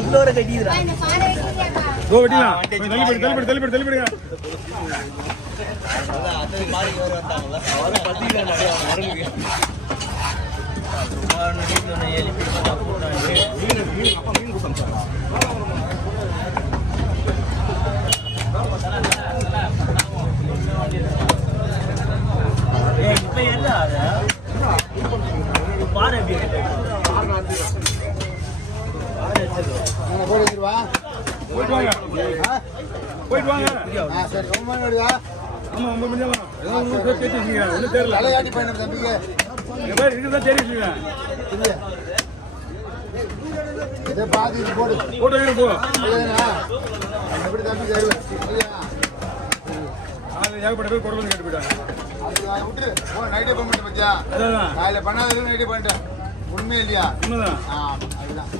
இன்னொரு கட்டிடுறா ஓ வெட்டிலாம் தள்ளிபடுங்க அது மாறி வர வந்தாங்களா அவரை பத்தினா வரலுங்க சுமார் வீட்டுல எழுப்பி போட்டாங்க மீன் அப்பா மீன் கொடுத்தாங்க ஏய் இப்ப என்ன அது பாரு எப்படி போயிட்டு வாங்க சரி ரொம்ப வருதா ஆமா 9 மணி ஆகும் ஏதோ உங்களுக்கு பேசிட்டீங்க ஒண்ணு தெரியல அலையாடி பையன் தம்பிங்க எங்க இருக்குதா தெரியுங்க இதே பாதி போடு போ எப்படி தம்பி தேர்வு ஏகப்பட்ட பேர் கொடுத்து கேட்டு போயிட்டாங்க அது விட்டு போ நைட்டே பண்ணிட்டு பத்தியா காலையில பண்ணாதது நைட்டே பண்ணிட்டேன் உண்மை இல்லையா உண்மைதான் அதுதான்